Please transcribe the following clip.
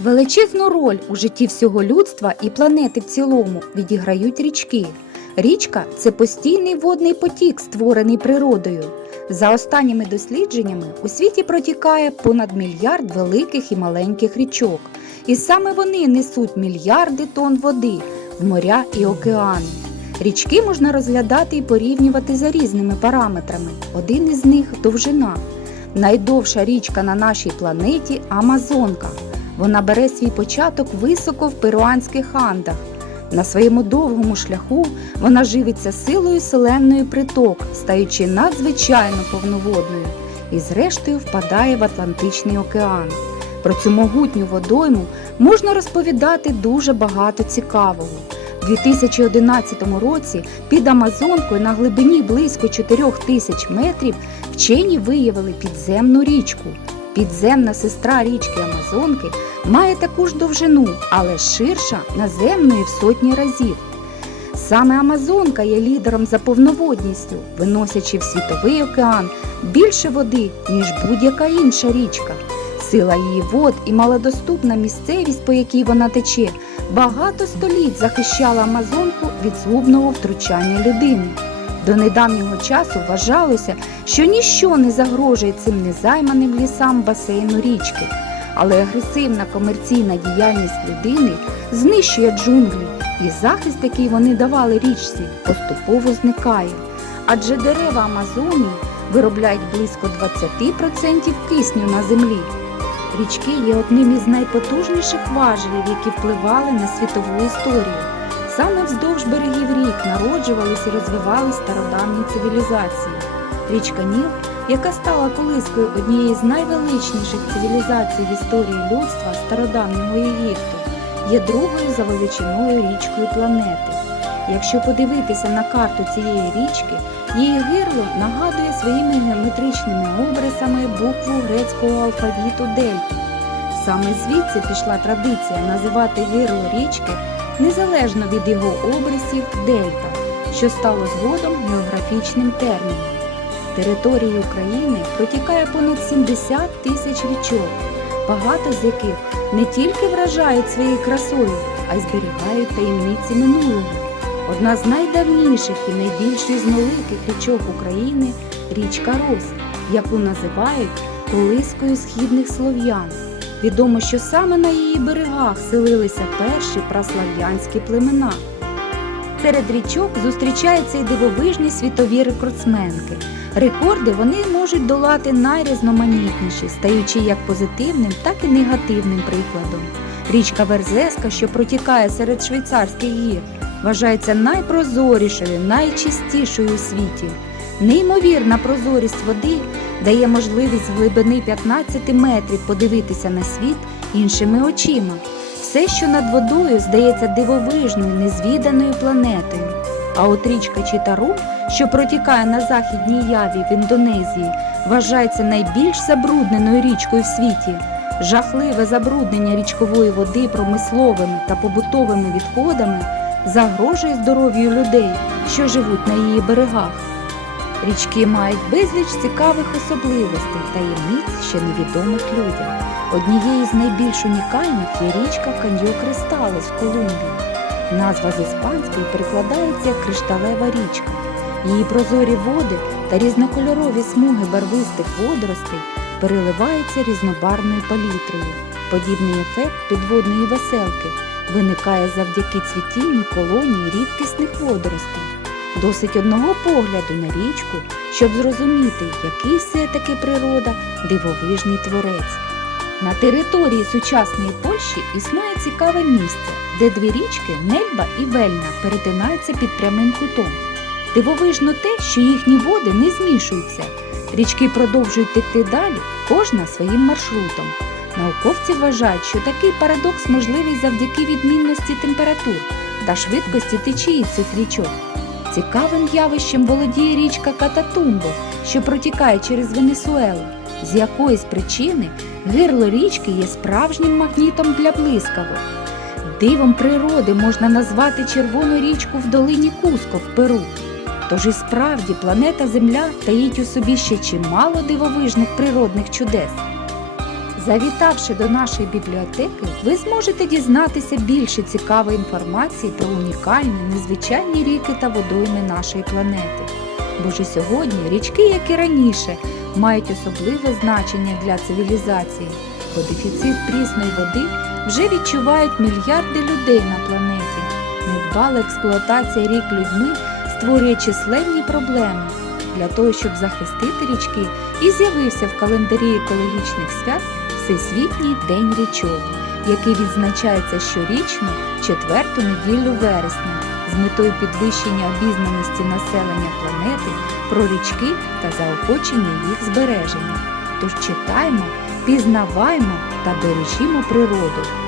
Величезну роль у житті всього людства і планети в цілому відіграють річки. Річка це постійний водний потік, створений природою. За останніми дослідженнями у світі протікає понад мільярд великих і маленьких річок. І саме вони несуть мільярди тонн води в моря і океани. Річки можна розглядати і порівнювати за різними параметрами. Один із них довжина. Найдовша річка на нашій планеті Амазонка. Вона бере свій початок високо в перуанських андах. На своєму довгому шляху вона живиться силою селенної приток, стаючи надзвичайно повноводною, і зрештою впадає в Атлантичний океан. Про цю могутню водойму можна розповідати дуже багато цікавого. У 2011 році під Амазонкою на глибині близько 4 тисяч метрів вчені виявили підземну річку. Підземна сестра річки Амазонки має таку ж довжину, але ширша наземної в сотні разів. Саме Амазонка є лідером за повноводністю, виносячи в світовий океан більше води, ніж будь-яка інша річка. Сила її вод і малодоступна місцевість, по якій вона тече, багато століть захищала Амазонку від згубного втручання людини. До недавнього часу вважалося, що ніщо не загрожує цим незайманим лісам басейну річки, але агресивна комерційна діяльність людини знищує джунглі, і захист, який вони давали річці, поступово зникає. Адже дерева Амазонії виробляють близько 20% кисню на землі. Річки є одним із найпотужніших важелів, які впливали на світову історію. Саме вздовж берегів рік народжувались і розвивались стародавні цивілізації. Річка Ніл, яка стала колискою однієї з найвеличніших цивілізацій в історії людства стародавнього Єгипту, є другою за величиною річкою планети. Якщо подивитися на карту цієї річки, її гирло нагадує своїми геометричними обрисами букву грецького алфавіту дельту. Саме звідси пішла традиція називати гирло річки незалежно від його обрисів дельта, що стало згодом географічним терміном. Територією України протікає понад 70 тисяч річок, багато з яких не тільки вражають своєю красою, а й зберігають таємниці минулого. Одна з найдавніших і найбільших з великих річок України річка Рос, яку називають колискою східних слов'ян. Відомо, що саме на її берегах селилися перші праслав'янські племена. Серед річок зустрічаються й дивовижні світові рекордсменки. Рекорди вони можуть долати найрізноманітніші, стаючи як позитивним, так і негативним прикладом. Річка Верзеска, що протікає серед швейцарських гір, вважається найпрозорішою, найчистішою у світі. Неймовірна прозорість води дає можливість з глибини 15 метрів подивитися на світ іншими очима. Все, що над водою, здається дивовижною, незвіданою планетою. А от річка Читару, що протікає на західній яві в Індонезії, вважається найбільш забрудненою річкою в світі. Жахливе забруднення річкової води промисловими та побутовими відходами загрожує здоров'ю людей, що живуть на її берегах. Річки мають безліч цікавих особливостей таємниць ще невідомих людям. Однією з найбільш унікальних є річка Каньо Кристалес в Колумбії. Назва з іспанської перекладається як кришталева річка. Її прозорі води та різнокольорові смуги барвистих водоростей переливаються різнобарвною палітрою. Подібний ефект підводної веселки виникає завдяки цвітінню колонії рідкісних водоростей. Досить одного погляду на річку, щоб зрозуміти, який все-таки природа дивовижний творець. На території сучасної Польщі існує цікаве місце, де дві річки Нельба і Вельна перетинаються під прямим кутом. Дивовижно те, що їхні води не змішуються. Річки продовжують текти далі, кожна своїм маршрутом. Науковці вважають, що такий парадокс можливий завдяки відмінності температур та швидкості течії цих річок. Цікавим явищем володіє річка Кататумбо, що протікає через Венесуелу. З якоїсь причини гирло річки є справжнім магнітом для блискавок. Дивом природи можна назвати червону річку в долині Куско в Перу. Тож і справді планета Земля таїть у собі ще чимало дивовижних природних чудес. Завітавши до нашої бібліотеки, ви зможете дізнатися більше цікавої інформації про унікальні, незвичайні ріки та водойми нашої планети. Бо ж і сьогодні річки, як і раніше, мають особливе значення для цивілізації, бо дефіцит прісної води вже відчувають мільярди людей на планеті. Недбала експлуатація рік людьми створює численні проблеми. Для того, щоб захистити річки, і з'явився в календарі екологічних свят Всесвітній день річок, який відзначається щорічно четверту неділю вересня з метою підвищення обізнаності населення планети про річки та заохочення їх збереження. Тож читаймо, пізнаваймо та бережімо природу.